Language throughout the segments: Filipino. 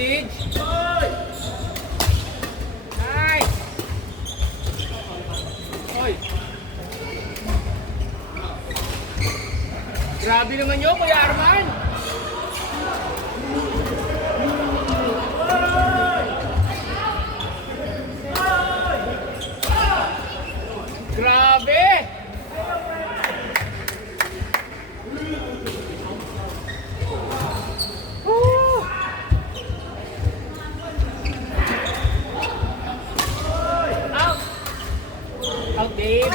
advantage. Nice. Oy. Grabe naman yun, Kuya Arman. Grabe. Out, Dave.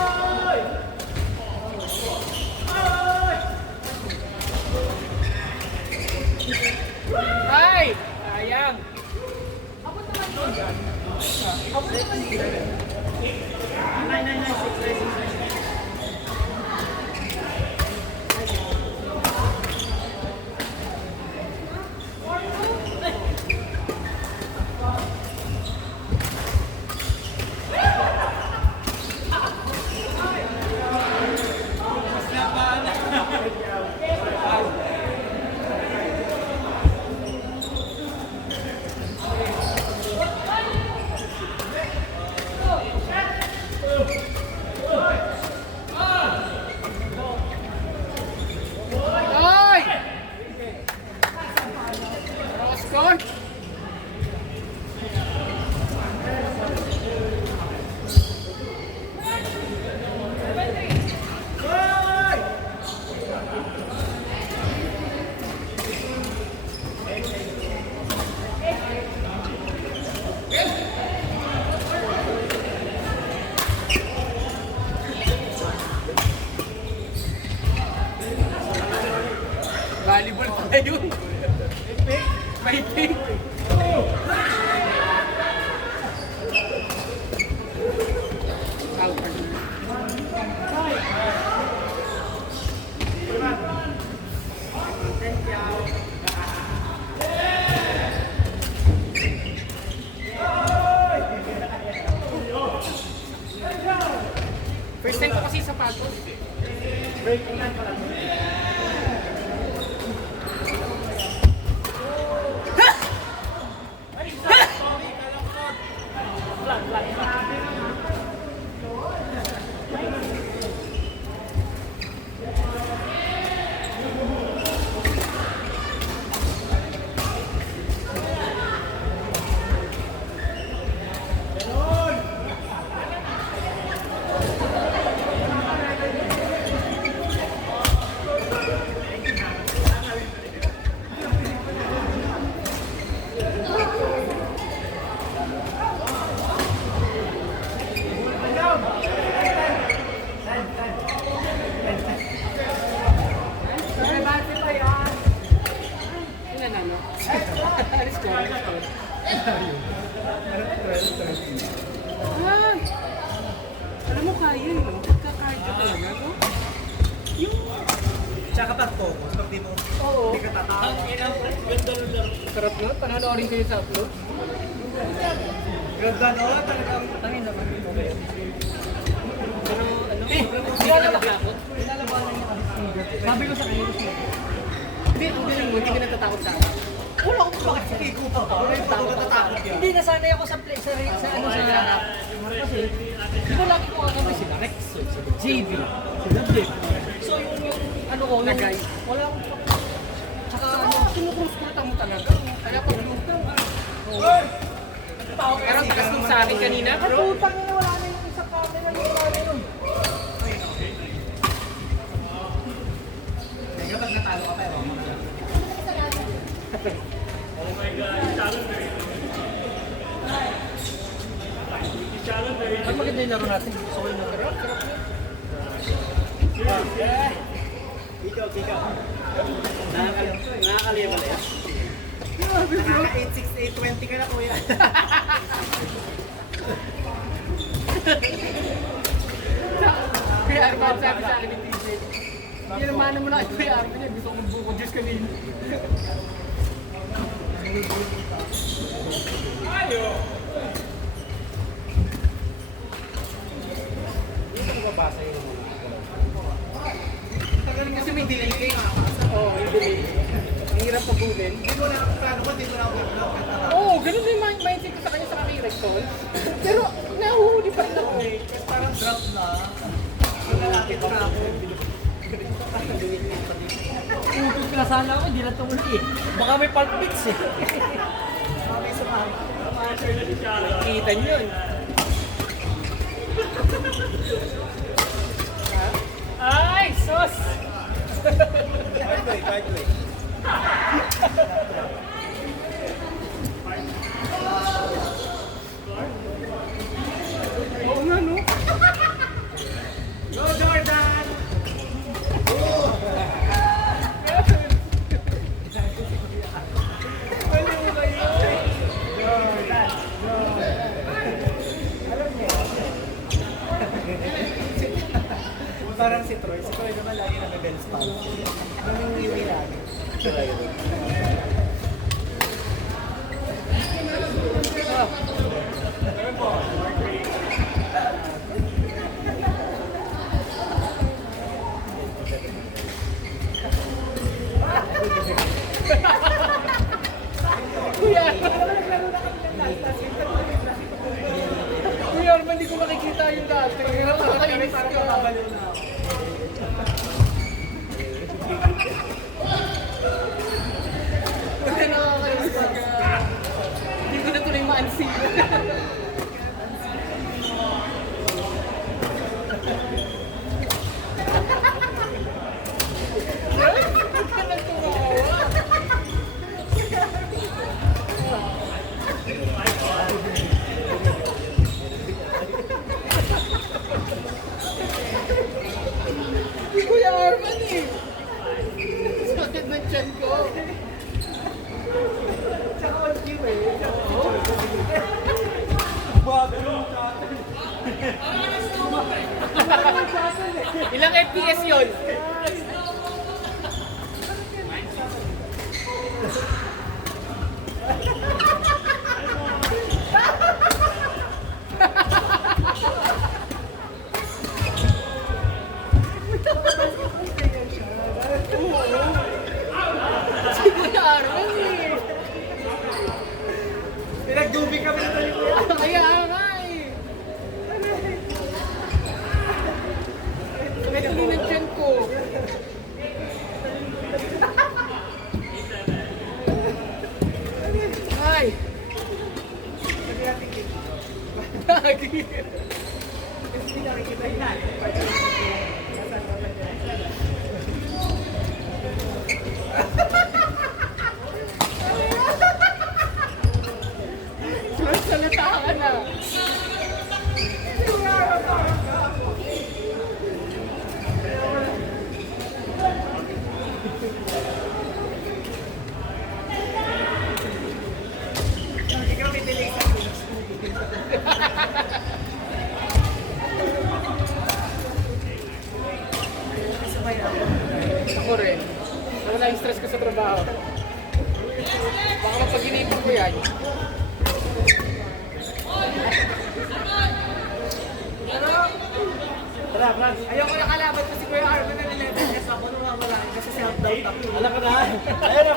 Ay! Sayang. Volleyball pa yun. May pink. First time ko kasi sapatos. Break lang pala. Alam mo kaya yun, nagka-cardio talaga to. Yung... Tsaka pag-focus, pag di mo, hindi ka tatawa. Sarap na, panonoorin kayo sa upload. Ganda no, talagang Tangin naman. Pero ano, hindi ka natatakot? nilalabanan niya kami. Sabi ko sa kanya, hindi ka natatakot sa akin. Wala akong bakit sa Kiko pa ba? Wala akong natatakot yan. Hindi, nasanay ako sa play, sa ano sa... Kasi, di ba lagi ko kami sila Rex, sila JV, sila Dip. So yung ano ko, yung... Nagay. Wala akong... Tsaka ano, Kinukonsulta mo talaga. Kaya pag lutang. Pero takas nung sa akin kanina, bro. putang ina, wala na yung isang camera, yung wala na yun. Kapag natalo ka pero, Oh my God, challenge. Ang maganda yung laro natin. So, yun na. Ikaw. Nakakaliwa na yan. Nakaka 86820 ka na kuya. Kuya Arman, sabi sa akin ni TJ. Kinamana mo na kay Kuya Arman niya. Gusto ko magbuko Diyos kanina. Ayo! Dito ko babasa yung Kasi may delay kayo. Oo, may delay. Ang hirap pagulin. Hindi ko na, paano ko, dito na ako Ganun din yung mindset ko sa kanya sa kami recall. Pero nahuhuli pa rin ako. Parang drop na. Lalapit na ako. Utod ka sana ako, hindi na tumuli eh. Baka may pulp bits eh. Sabi sa mga. Kita niyo yun. Ay, sos! Card way. Oo nga, no? Go Jordan! Parang si Troy. Si Troy naman lagi naka-Benz pa. Namimiwi lagi. Kuya! Kuya, Arman, hindi ko makikita yung dati. Nakakainis ka. Nakabaliw na ako. Kuya, nakakainis ka. Hindi ko na tuloy ma-unsee. Ba't ka nagtumawa? Si Kuya Arman eh. Sakit ng tiyan ko. Tsaka on cue eh. Ilang FPS yun? Si Kuya Arman eh. Pinag-dubi kami na tayo kuya. Kaya nga eh. May tuloy ng tiyan ko. Ay! Lagi. Hindi nakikita yun natin. Salita ka na. Ikaw may delay sa Ako rin. Wala na yung stress ko sa trabaho. Baka mapag-inipan ko yan. Tara, Franz. Ayoko na kalaban ko si Kuya Arman na nilevel S ako nung mamalakin kasi self-doubt ako. Alam ka na. Ayun na.